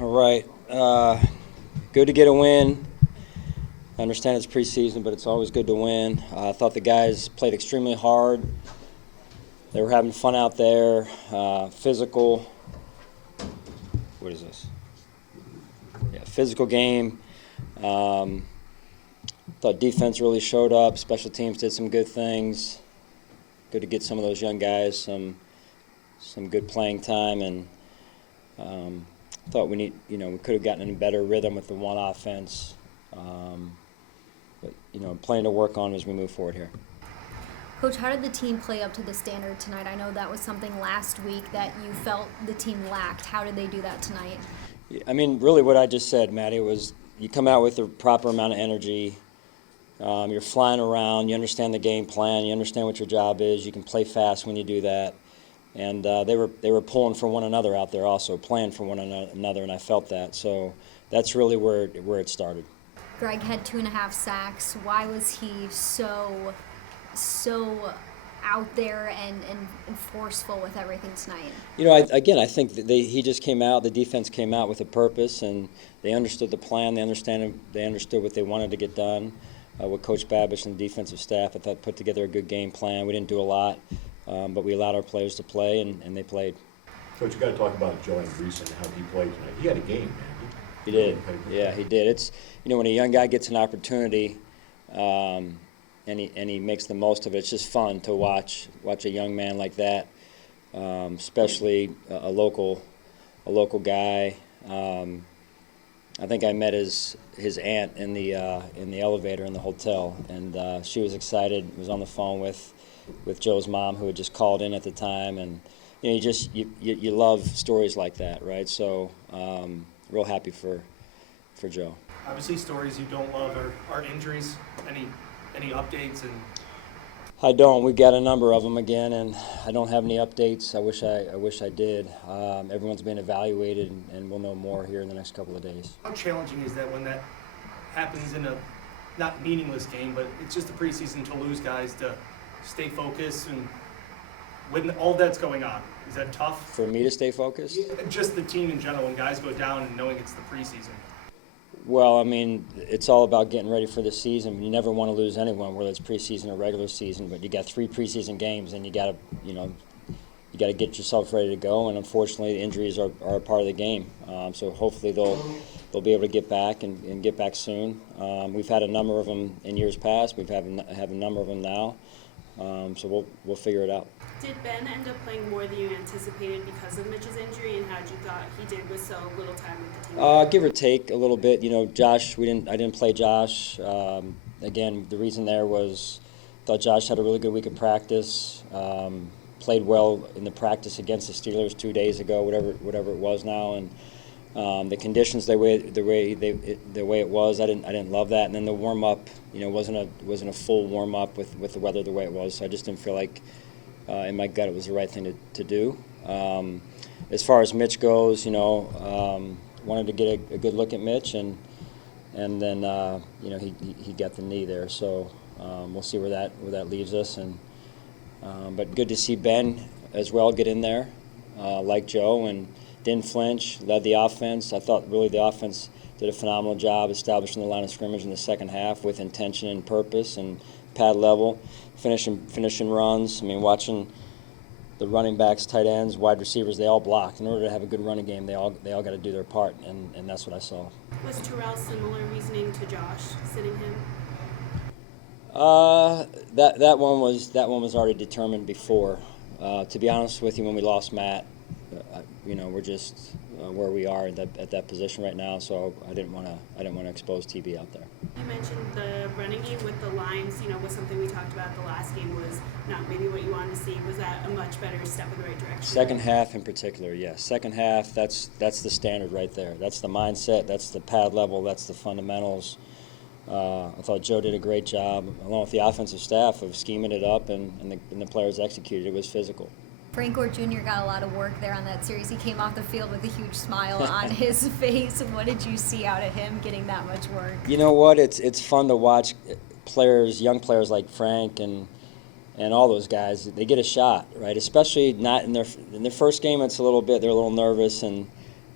All right. Good to get a win. I understand it's preseason, but it's always good to win. I thought the guys played extremely hard. They were having fun out there, physical. What is this? Yeah, physical game. Thought defense really showed up. Special teams did some good things. Good to get some of those young guys some good playing time, and thought we could have gotten in a better rhythm with the one offense. But plenty to work on as we move forward here. Coach, how did the team play up to the standard tonight? I know that was something last week that you felt the team lacked. How did they do that tonight? I mean, really what I just said, Maddie, was you come out with the proper amount of energy. You're flying around. You understand the game plan. You understand what your job is. You can play fast when you do that. And they were pulling for one another out there also, playing for one another, and I felt that. So that's really where it started. Greg had 2.5 sacks. Why was he so out there and forceful with everything tonight? I think that he just came out, the defense came out with a purpose, and they understood the plan. They understood what they wanted to get done. With Coach Babish and the defensive staff, I thought put together a good game plan. We didn't do a lot, but we allowed our players to play, and they played. Coach, you got to talk about Joe Andreessen, how he played tonight. He had a game, man. He did. Yeah, he did. It's when a young guy gets an opportunity, and he makes the most of it. It's just fun to watch a young man like that, especially a local guy. I think I met his aunt in the elevator in the hotel, and she was excited. Was on the phone with Joe's mom, who had just called in at the time, and you love stories like that, right? So real happy for Joe. Obviously, stories you don't love are injuries. Any updates? And I don't. We got a number of them again, and I don't have any updates. I wish I did. Everyone's being evaluated, and we'll know more here in the next couple of days. how challenging is that when that happens in a not meaningless game, but it's just a preseason to lose guys to stay focused and when all that's going on? Is that tough? For me to stay focused? Just the team in general, when guys go down and knowing it's the preseason. Well, I mean, it's all about getting ready for the season. You never want to lose anyone, whether it's preseason or regular season. But you got 3 preseason games, and you got to get yourself ready to go. And unfortunately, the injuries are a part of the game. So hopefully they'll be able to get back and get back soon. We've had a number of them in years past. We've have a number of them now. So we'll figure it out. Did Ben end up playing more than you anticipated because of Mitch's injury, and how you thought he did with so little time with the team? Give or take a little bit. Josh, I didn't play Josh. Again, the reason there was I thought Josh had a really good week of practice. Played well in the practice against the Steelers 2 days ago, whatever it was now, and the conditions the way it was, I didn't love that. And then the warm up, wasn't a full warm up with the weather the way it was. So I just didn't feel like in my gut it was the right thing to do. As far as Mitch goes, wanted to get a good look at Mitch, and then he got the knee there. So we'll see where that leaves us. But good to see Ben as well get in there, like Joe, and didn't flinch, led the offense. I thought really the offense did a phenomenal job establishing the line of scrimmage in the second half with intention and purpose and pad level, finishing runs. I mean, watching the running backs, tight ends, wide receivers, they all blocked. In order to have a good running game, they all got to do their part, and that's what I saw. Was Terrell similar reasoning to Josh, sitting him? That one was already determined before. To be honest with you, when we lost Matt, we're just where we are at that position right now. So I didn't want to expose TB out there. You mentioned the running game with the lines. Was something we talked about the last game was not maybe what you wanted to see. Was that a much better step in the right direction? Second half in particular, yes. Second half, that's the standard right there. That's the mindset. That's the pad level. That's the fundamentals. I thought Joe did a great job, along with the offensive staff, of scheming it up, and the players executed. It was physical. Frank Gore Jr. got a lot of work there on that series. He came off the field with a huge smile on his face. What did you see out of him getting that much work? You know what? It's fun to watch young players like Frank and all those guys. They get a shot, right? Especially not in their first game. It's they're a little nervous and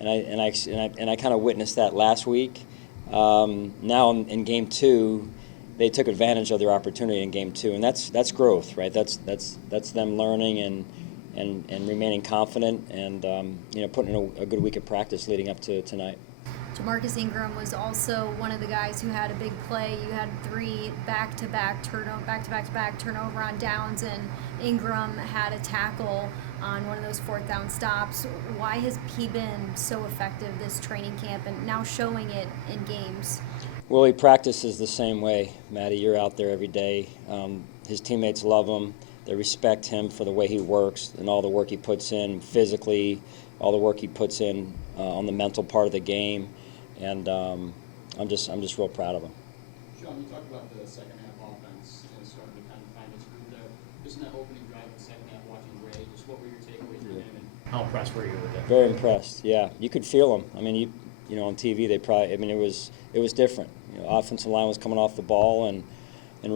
and I kind of witnessed that last week. Now in game 2, they took advantage of their opportunity in game 2, and that's growth, right? That's them learning and remaining confident, and putting in a good week of practice leading up to tonight. Jamarcus Ingram was also one of the guys who had a big play. You had 3 back-to-back turnover on downs, and Ingram had a tackle on one of those 4th down stops. Why has he been so effective this training camp and now showing it in games? Well, he practices the same way, Maddie. You're out there every day. His teammates love him. They respect him for the way he works and all the work he puts in physically, all the work he puts in on the mental part of the game. And I'm just real proud of him. Sean, you talked about the second half offense and starting to kind of find its groove there. Just in that opening drive in the second half, watching Ray, just what were your takeaways from him, and how impressed were you with that? Very impressed. Yeah, you could feel him. I mean, you know, on TV they probably. I mean, it was different. You know, offensive line was coming off the ball, and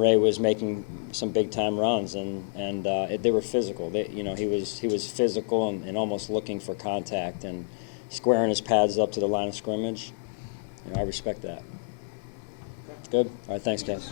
Ray was making some big time runs, and they were physical. He was physical and almost looking for contact and squaring his pads up to the line of scrimmage. I respect that. Good. All right, thanks, guys.